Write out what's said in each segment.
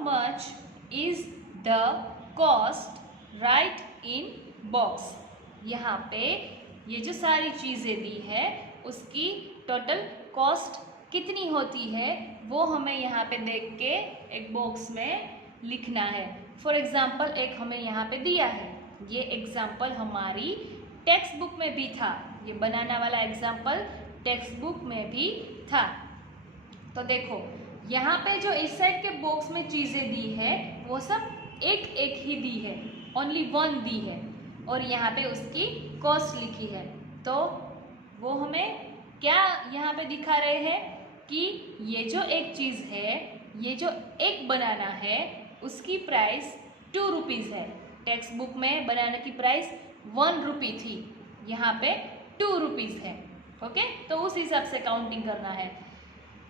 Much is the cost, right in box. यहाँ पे ये जो सारी चीज़ें दी है उसकी टोटल कॉस्ट कितनी होती है वो हमें यहाँ पे देख के एक बॉक्स में लिखना है। फॉर एग्जाम्पल एक हमें यहाँ पे दिया है, ये एग्जाम्पल हमारी टेक्स्ट बुक में भी था, ये बनाना वाला एग्जाम्पल टेक्स्ट बुक में भी था। तो देखो यहाँ पे जो इस साइड के बॉक्स में चीज़ें दी है वो सब एक एक ही दी है, ओनली वन दी है, और यहाँ पे उसकी कॉस्ट लिखी है। तो वो हमें क्या यहाँ पे दिखा रहे हैं कि ये जो एक चीज़ है, ये जो एक बनाना है उसकी प्राइस 2 रुपीज़ है। टेक्स्ट बुक में बनाना की प्राइस 1 रुपी थी, यहाँ पे 2 रुपीज़ है। ओके, तो उस हिसाब से काउंटिंग करना है।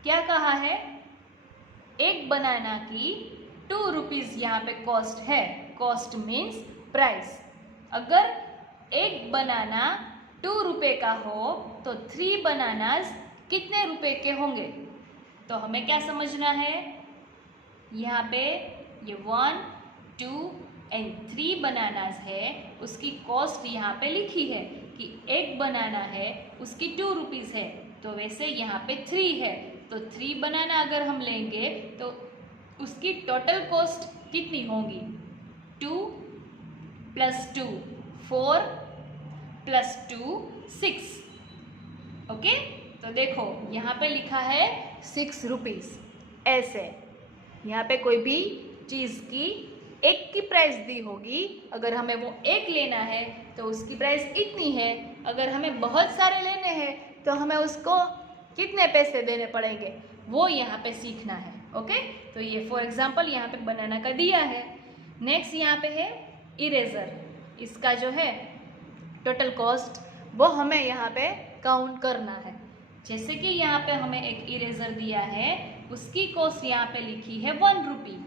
क्या कहा है, एक बनाना की 2 रुपीज़ यहाँ पे कॉस्ट है। Cost means price. अगर एक बनाना 2 रुपये का हो तो 3 बनानास कितने रुपए के होंगे? तो हमें क्या समझना है, यहाँ पे ये 1, 2 एंड 3 बनानास है, उसकी कॉस्ट यहाँ पे लिखी है कि एक बनाना है उसकी 2 रुपीज़ है, तो वैसे यहाँ पे 3 है, तो 3 बनाना अगर हम लेंगे तो उसकी टोटल कॉस्ट कितनी होगी? 2 + 2 4 + 2 6। ओके, तो देखो यहाँ पे लिखा है 6 रुपीज़। ऐसे यहाँ पे कोई भी चीज़ की एक की प्राइस दी होगी, अगर हमें वो एक लेना है तो उसकी प्राइस इतनी है, अगर हमें बहुत सारे लेने हैं तो हमें उसको कितने पैसे देने पड़ेंगे वो यहाँ पे सीखना है। ओके, तो ये फॉर एग्जांपल यहाँ पे बनाना का दिया है। नेक्स्ट यहाँ पे है इरेज़र, इसका जो है टोटल कॉस्ट वो हमें यहाँ पे काउंट करना है। जैसे कि यहाँ पे हमें एक इरेज़र दिया है, उसकी कॉस्ट यहाँ पे लिखी है 1 रुपी।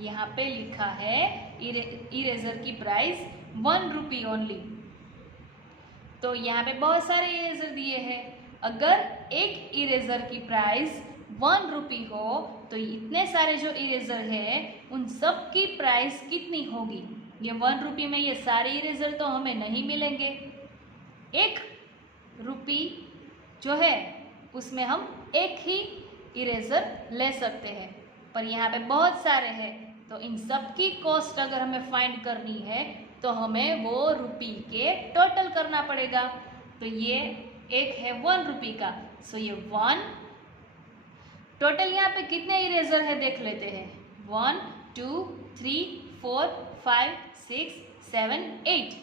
यहाँ पे लिखा है इरेज़र की प्राइस 1 रुपी ओनली। तो यहाँ पे बहुत सारे इरेज़र दिए हैं, अगर एक इरेज़र की प्राइस 1 रुपी हो तो इतने सारे जो इरेज़र है उन सब की प्राइस कितनी होगी? ये 1 रुपी में ये सारे इरेज़र तो हमें नहीं मिलेंगे। 1 रुपी जो है उसमें हम एक ही इरेज़र ले सकते हैं, पर यहाँ पे बहुत सारे हैं, तो इन सब की कॉस्ट अगर हमें फाइंड करनी है तो हमें वो रुपी के टोटल करना पड़ेगा। तो ये एक है 1 रुपी का, सो ये 1 टोटल यहाँ पे कितने इरेज़र है देख लेते हैं। 1 2 3 4 5 6 7 8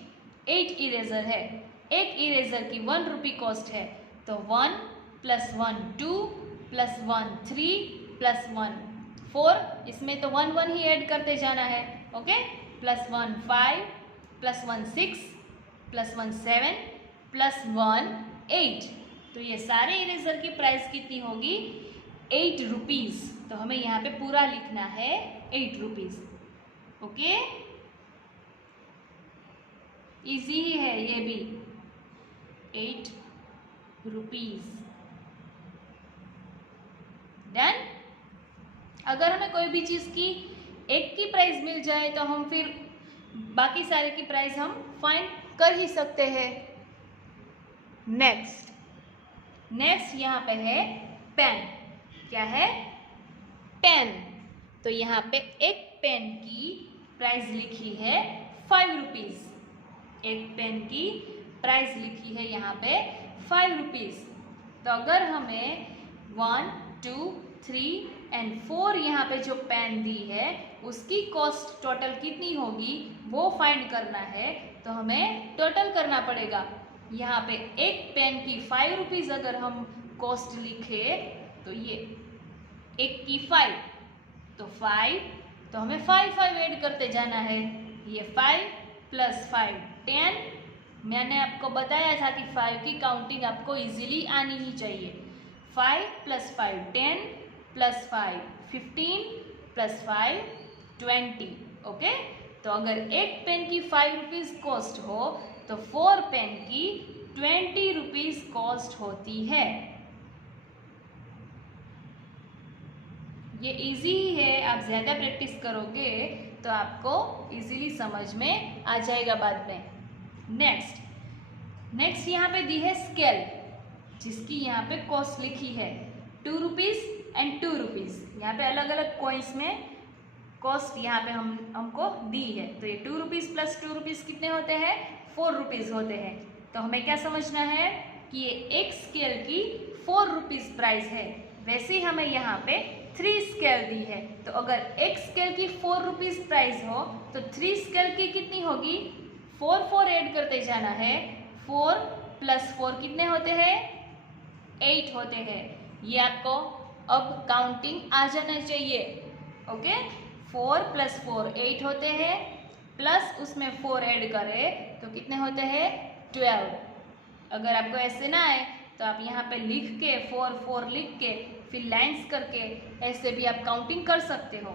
इरेज़र है। एक इरेज़र की 1 रुपी कॉस्ट है, तो 1 + 1 2 + 1 3 + 1 4, इसमें तो 1 1 ही ऐड करते जाना है। ओके, +1 5 +1 6 +1 7 +1 8। तो ये सारे इरेज़र की प्राइस कितनी होगी? 8 रुपीज़। तो हमें यहाँ पे पूरा लिखना है 8 रुपीज़। ओके, इजी ही है ये भी, 8 रुपीज़। डन। अगर हमें कोई भी चीज़ की एक की प्राइस मिल जाए तो हम फिर बाकी सारे की प्राइस हम फाइंड कर ही सकते हैं। नेक्स्ट यहाँ पे है पेन। क्या है? पेन। तो यहाँ पे एक पेन की प्राइस लिखी है 5 रुपीज़। एक पेन की प्राइस लिखी है यहाँ पे 5 रुपीज़। तो अगर हमें 1 2 3 एंड 4 यहाँ पे जो पेन दी है उसकी कॉस्ट टोटल कितनी होगी वो फाइंड करना है, तो हमें टोटल करना पड़ेगा। यहाँ पे एक पेन की 5 रुपीज़ अगर हम कॉस्ट लिखे तो ये एक की 5, तो 5, तो हमें 5 5 ऐड करते जाना है। ये 5 + 5 10। मैंने आपको बताया था कि 5 की काउंटिंग आपको इजीली आनी ही चाहिए। 5 + 5 10 + 5 15 + 5 20। ओके, तो अगर एक पेन की 5 रुपीज़ कॉस्ट हो तो 4 पेन की 20 रुपीज़ कॉस्ट होती है। ये इजी ही है, आप ज़्यादा प्रैक्टिस करोगे तो आपको इजीली समझ में आ जाएगा बाद में। नेक्स्ट यहाँ पे दी है स्केल, जिसकी यहाँ पे कॉस्ट लिखी है 2 रुपीज़ एंड 2 रुपीज़। यहाँ पे अलग अलग कॉइन्स में कॉस्ट यहाँ पे हमको दी है। तो ये 2 रुपीज़ प्लस 2 रुपीज़ कितने होते हैं? 4 रुपीज़ होते हैं। तो हमें क्या समझना है कि ये एक स्केल की 4 रुपीज़ प्राइस है। वैसे ही हमें यहाँ पे 3 स्केल दी है। तो अगर एक स्केल की 4 रुपीज़ प्राइस हो तो 3 स्केल की कितनी होगी? 4 ऐड करते जाना है। 4 प्लस 4 कितने होते हैं? 8 होते हैं। ये आपको अब काउंटिंग आ जाना चाहिए। ओके, 4 प्लस 4 8 होते हैं, प्लस उसमें 4 ऐड करें तो कितने होते हैं? 12। अगर आपको ऐसे ना आए तो आप यहाँ पे लिख के 4 लिख के फिर लाइन्स करके ऐसे भी आप काउंटिंग कर सकते हो,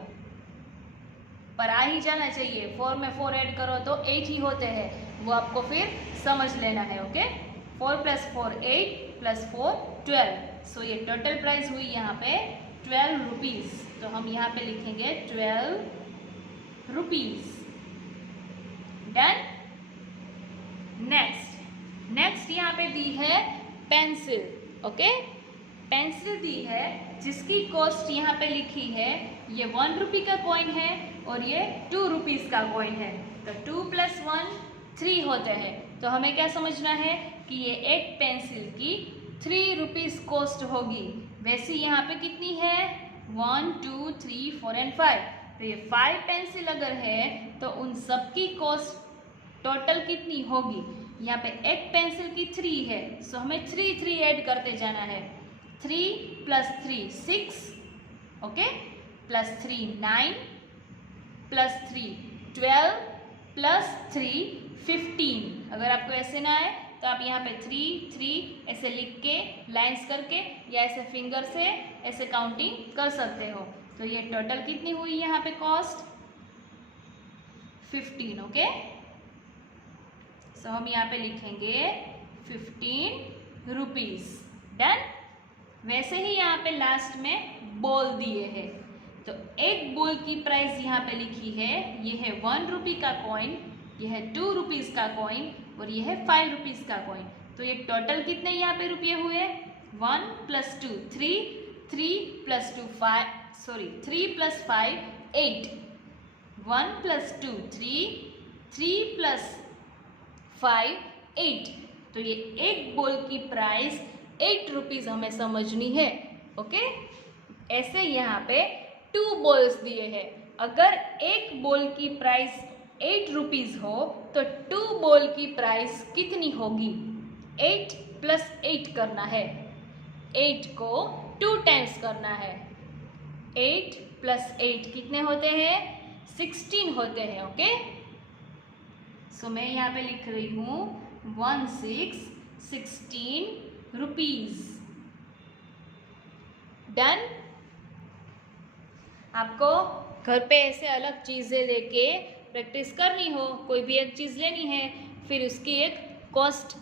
पर आ ही जाना चाहिए। 4 में 4 ऐड करो तो 8 ही होते हैं, वो आपको फिर समझ लेना है। Okay, 4 plus 4 8 plus 4 12। सो ये टोटल प्राइस हुई यहाँ पे 12 रुपीज़। तो हम यहाँ पे लिखेंगे 12 रुपीज़। डन। नेक्स्ट यहाँ पे दी है पेंसिल। ओके, पेंसिल दी है जिसकी कॉस्ट यहाँ पे लिखी है, ये 1 रुपी का कॉइन है और ये 2 रुपीज़ का कॉइन है। तो 2 प्लस 1 3 होते हैं। तो हमें क्या समझना है कि ये एक पेंसिल की 3 रुपीज़ कॉस्ट होगी। वैसे यहाँ पे कितनी है? 1 2 3 4 एंड 5। तो ये 5 पेंसिल अगर है तो उन सब की कॉस्ट टोटल कितनी होगी? यहाँ पे एक पेंसिल की 3 है, सो हमें 3 ऐड करते जाना है। 3 plus 3 6, okay, plus 3 9, plus 3 12, plus 3 15। अगर आपको ऐसे ना आए तो आप यहाँ पे 3 ऐसे लिख के लाइंस करके या ऐसे फिंगर से ऐसे काउंटिंग कर सकते हो। तो ये टोटल कितनी हुई यहाँ पे कॉस्ट? 15। ओके, सो हम यहाँ पे लिखेंगे 15 रुपीज़। डन। वैसे ही यहाँ पे लास्ट में बॉल दिए हैं, तो एक बॉल की प्राइस यहाँ पे लिखी है, ये है 1 रुपी का कॉइन, ये है 2 रुपीज़ का कॉइन और ये है 5 रुपीज़ का कॉइन। तो ये टोटल कितने यहाँ पे रुपये हुए? 1 plus 2 3 plus 2 5, sorry 3 plus 5 8, 1 plus 2 3 plus 5 8। तो ये एक बॉल की प्राइस 8 रुपीज़ हमें समझनी है। ओके, ऐसे यहाँ पे 2 बॉल्स दिए हैं। अगर एक बॉल की प्राइस 8 रुपीज़ हो तो 2 बॉल की प्राइस कितनी होगी? 8 प्लस 8 करना है, 8 को 2 टाइम्स करना है। 8 प्लस 8 कितने होते हैं? 16 होते हैं। ओके, सो मैं यहाँ पे लिख रही हूँ 16 रुपीज़। डन। आपको घर पे ऐसे अलग चीज़ें लेके प्रैक्टिस करनी हो, कोई भी एक चीज़ लेनी है, फिर उसकी एक कॉस्ट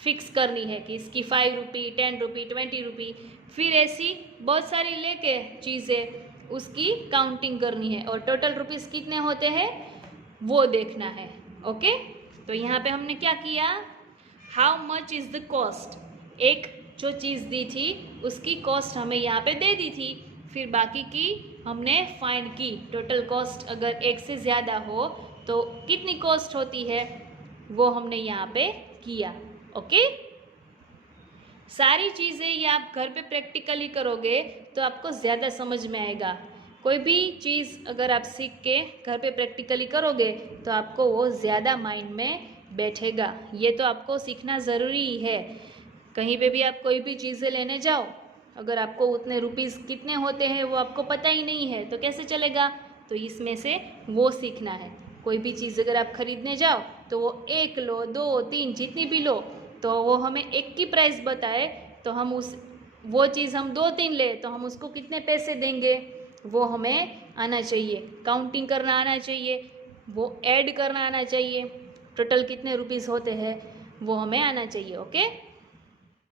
फिक्स करनी है कि इसकी 5 रुपी 10 रुपी 20 रुपी, फिर ऐसी बहुत सारी लेके चीज़ें उसकी काउंटिंग करनी है और टोटल रुपीज़ कितने होते हैं वो देखना है। ओके, तो यहाँ पे हमने क्या किया? How much is the cost, एक जो चीज़ दी थी उसकी कॉस्ट हमें यहाँ पे दे दी थी, फिर बाकी की हमने फाइंड की। टोटल कॉस्ट अगर एक से ज़्यादा हो तो कितनी कॉस्ट होती है वो हमने यहाँ पे किया। ओके, सारी चीज़ें ये आप घर पे प्रैक्टिकली करोगे तो आपको ज़्यादा समझ में आएगा। कोई भी चीज़ अगर आप सीख के घर पे प्रैक्टिकली करोगे तो आपको वो ज़्यादा माइंड में बैठेगा। ये तो आपको सीखना ज़रूरी है। कहीं पे भी आप कोई भी चीज़ें लेने जाओ, अगर आपको उतने रुपीज़ कितने होते हैं वो आपको पता ही नहीं है तो कैसे चलेगा? तो इसमें से वो सीखना है। कोई भी चीज़ अगर आप खरीदने जाओ तो वो 1 लो 2 3 जितनी भी लो, तो वो हमें एक की प्राइस बताए तो हम वो चीज़ हम 2-3 ले तो हम उसको कितने पैसे देंगे वो हमें आना चाहिए। काउंटिंग करना आना चाहिए, वो ऐड करना आना चाहिए, टोटल कितने रुपीज़ होते हैं वो हमें आना चाहिए। ओके।